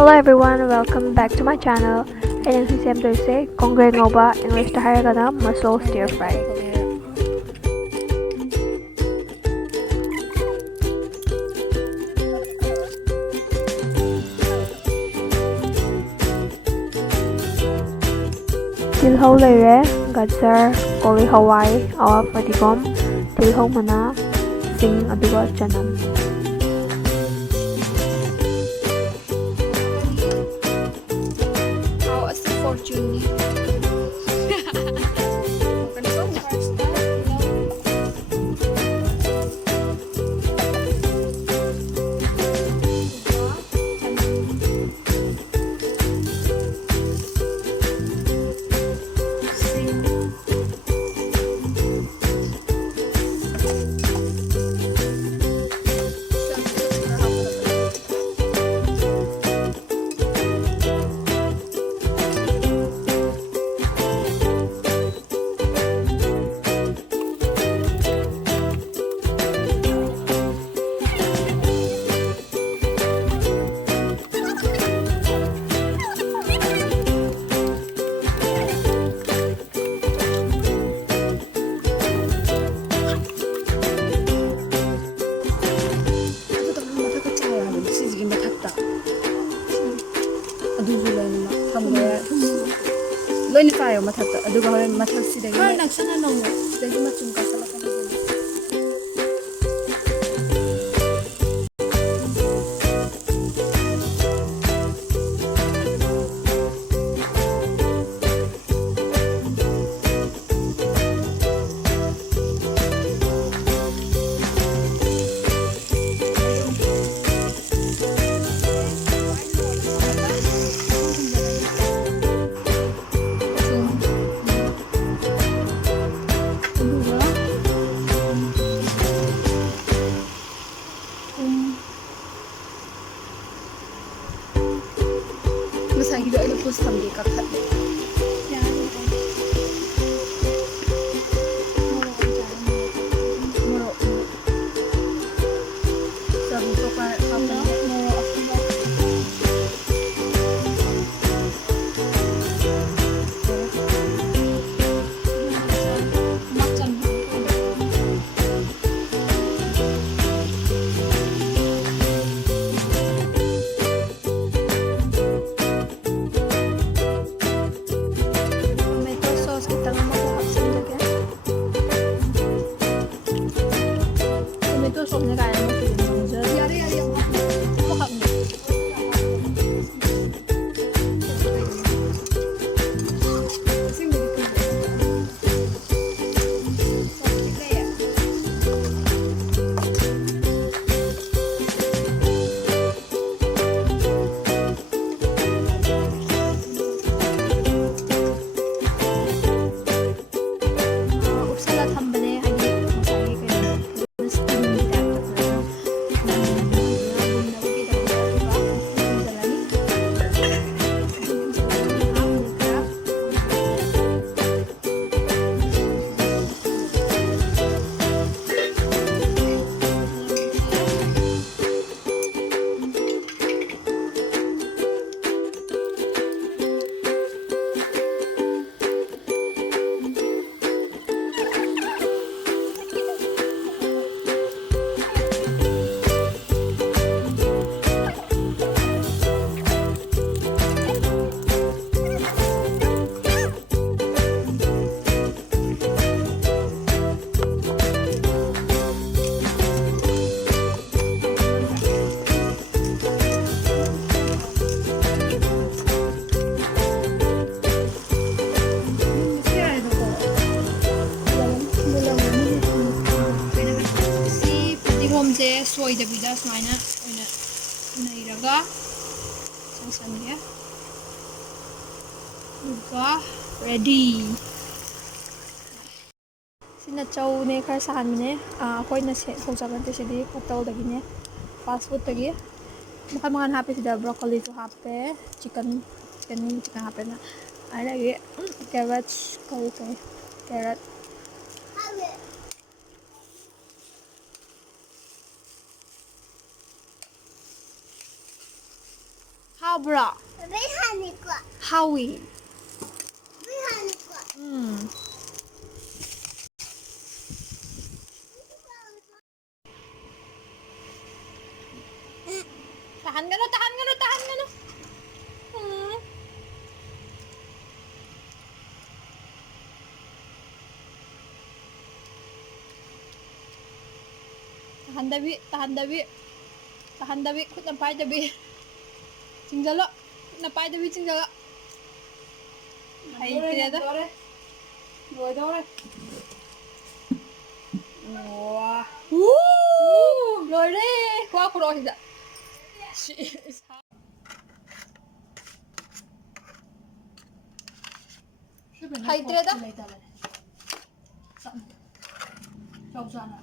Hello everyone, welcome back to my channel. And in this episode, Kongre Ngoba English to hire gana mussel stir fry. Tilhau leire, gajar, koli hawai, awa fadigom, tilhau mana, sing aduga chanam. Fortune. Loin fire mathata aduga horen mathak sidagi har naksana nongo sidagi machum ka sala ka masagi da ina post tamge ka khatle soy da vida suaina oina nairaga sansange duga ready sina chau ne khar sahan ne khoi na se ho jaban te sidi hotel dagi ne fast food dagi makan makan hape sida broccoli to hape chicken hape na ada ge carrot carrot 하브라. 왜 하니까? 하위. 왜 하니까? Tahan ka na, tahan ka na, tahan ka na. Hmm. Tahan Dabi, tahan Dabi. Tahan Dabi, kut napay Dabi. Cingjalo, napay Dabi cingjalo. Hay tira đó. Rồi thôi. Wow. Rồi đi. Qua khu rồi thì She is hot. Hay tira đó. Chọc ra nào.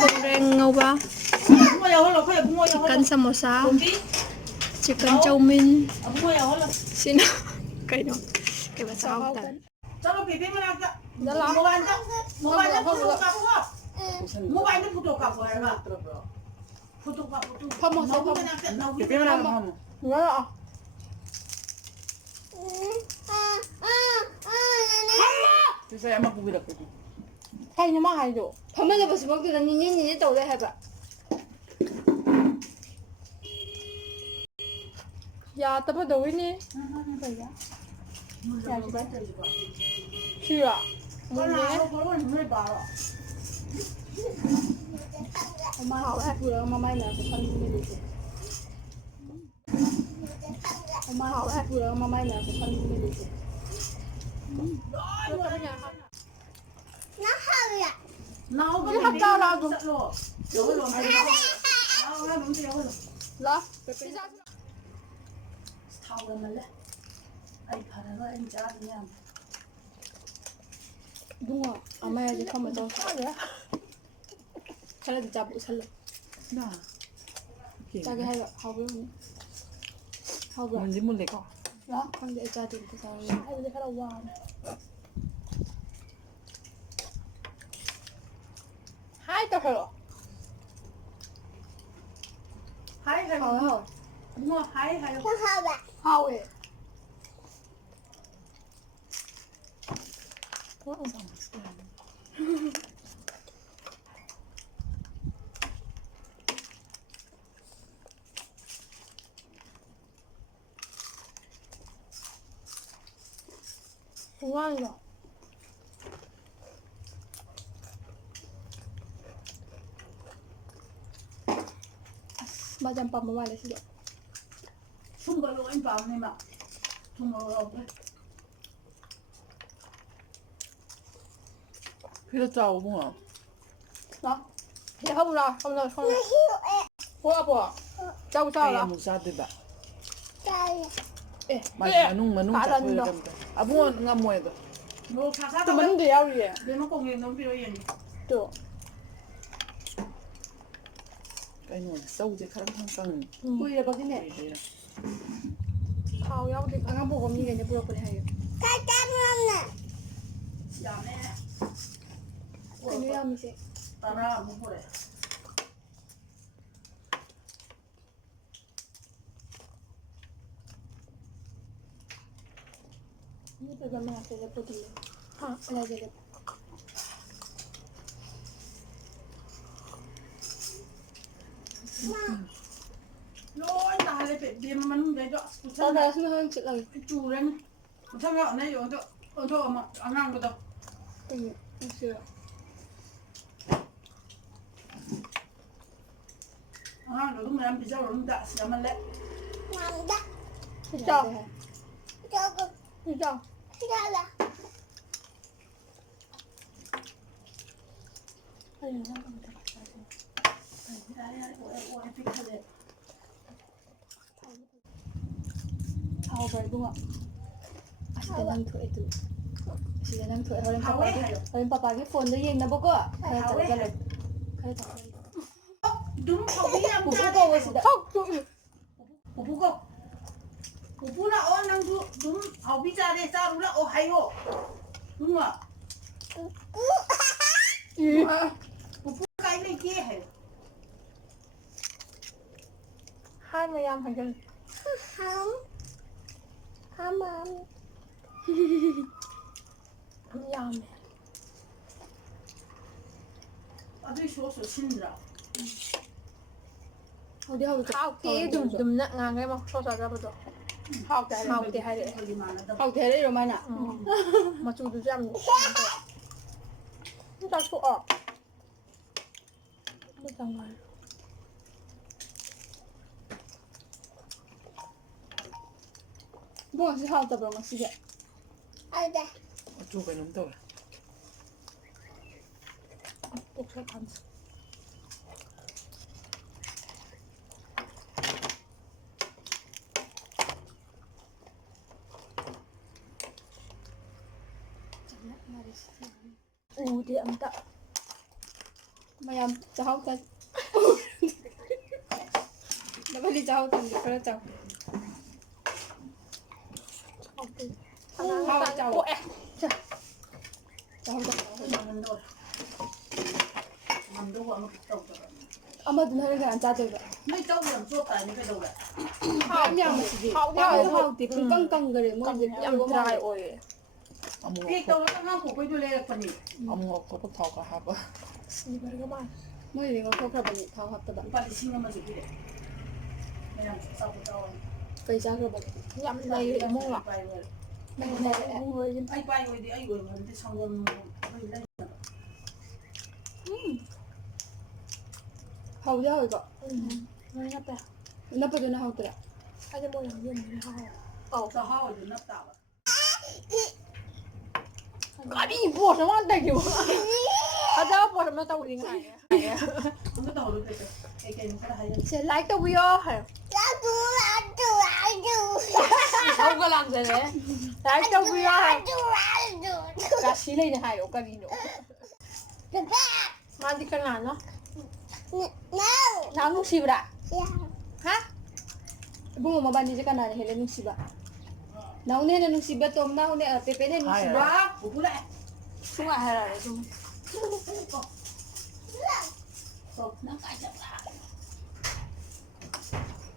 Goreng ngau ba? Chicken samosa, chicken chow mein, xin cái đó, cái bát sao ta? Chalo pipi mana ka? Dala. Mobile photo ka po. Mobile photo ka po ba? Photo ka photo. Pamo sa pamo. Pipi mana ka mo? Wala. Saya mak bubi dak pipi. Hay naman hay do. Pamo na ba sa bagto na ninyi daw dai haba. Ya, tapa daw ini. Chưa ạ? Oma học hết vừa mà may là cái phân như thế. Oma học hết vừa mà may là cái phân như thế. Nó hơi à? Nào Cái hấp cao là đúng. Là. Thao lên mà lên. Anh phải là anh cha đi nha. Đúng rồi. Ama thì không mà đâu sao nữa. Cái là chả bự sẵn lắm. Nah. Cha cái hay là học luôn. Học rồi. Mình muốn lấy co. Đó, con để cha tìm cái sao. Hay là khá là wow. Hai tao rồi. Hai hai. Học rồi. Đúng rồi, hai hai. Nó hơi à? Học rồi. Ngon rồi. Ba trăm pam mobile sih. Không có lỗi anh vào này mà. Không có lỗi. Khi cháu không à? Đó. Dạ không rồi, không rồi, không rồi. Ủa bò. Cháu sao Kaya đó? mo sa diba? Trời. Ê, Manung Cả sa lần pwede đó. kami. Abo nga mo ito. No, kasa Tụi mình đeo gì vậy? Di mo kung yun ang piro yan. Được. Kaya no, sâu thì khá thăng tăng. Ui là bác cái này. Thao nhau thì ăn bộ gồm như vậy, bộ cái này. Cái cam không nè. Dạ nè. Cái này là mình sẽ. Tara, mo po rin. Ini bagaimana saya putih? Hah, ada jadi. Lôi, ta lại phải đi mà mình để cho. Sao đây xin hơn chị lời. Cái chủ lên. Sao gạo này rồi cho. Cho mà ăn ăn được đâu. Ừ, chưa. Ăn được cũng làm pizza rồi cũng đã xé mà lẹ. Nằm đó. Sao? Cho con. Sao? Sao là? Đây là không thể. Thao vậy đúng không? Asli nang thuê itu. Asli nang thuê. Orang papa cái phone dia yang nak buka. Kaya tak jalan. Kaya tak jalan. đúng không biết em Bố cha cô đây với không tụi bố cô bố là ô năng đúng học biết cha đây sao đúng là ô hay hộ đúng không bố cái này kia hay hai mươi lăm thành chân Không. Không ăn. yum à đây số số xin rồi 어디 하고 하우티 좀 나가게 막 소사자 보다 하우티 하래 하우티 하래 이러면 맞추도 좀 진짜 좋아 정말 뭐是好的不嘛？是的， Ở đây.做给侬到了。 꼭살 반 우리 안다 Mayam cho hậu tân. Nó phải đi cho hậu tân để có chồng. 하나 짜. 꼬에 자 Cho hậu tân. làm đâu mà đâu rồi Amma đừng hay cái anh cha chơi vậy. mấy cháu làm suốt tại những cái đâu đấy Em nhà mà gì? Hậu thì cũng căng căng cái đấy, mỗi gì 얌 드라이 오일 cái đâu nó ngang của cái đôi này là phần gì 아무것도 더 하고. 스니버리가만 mỗi gì có khâu bận thao hợp tập phải đi xin mà gì đấy mày làm sao của tao phải ra cái bận. 얌 내일 먹라 bay rồi 내일 먹을 ai bay rồi thì ai rồi mình đi xong rồi mình lên hậu ra rồi vợ. 너희 앞에 nó bây giờ nó hậu rồi. 아니 뭐 양념 하고 tao hao rồi nó tạo 아니 뭐什么带给我아자 뭐什么带我进来 không có tao được cái nó phải hay 제 like the video hả Lá chú, lá chú, lá chú. không có làm gì đấy like the video hả Lá chú. cả xí lên này hay cái gì nữa Papa. mà đi cái nào nó No. nào lúc xí ra Yeah. hả Bunga mabandi sa kanan hele nung siba. Naune na nung siba to naune pepe na nung siba. đó của bố lại xuống lại hay là xuống nó cài chặt lại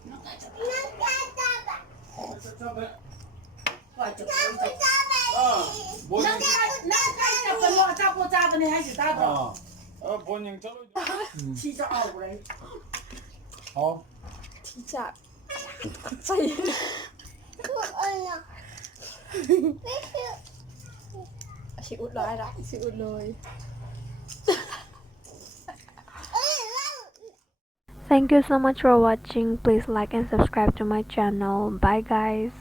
nó cài chặt Nó cắt ta phải chặt 본인 nó cài chặt phần lọ chặt cô cha bên này hay chỉ ta rồi 본인 잘라 chi cho ẩu đấy 진짜 갑자기 chị út nói ra chị út lời Thank you so much for watching. Please like and subscribe to my channel. Bye guys.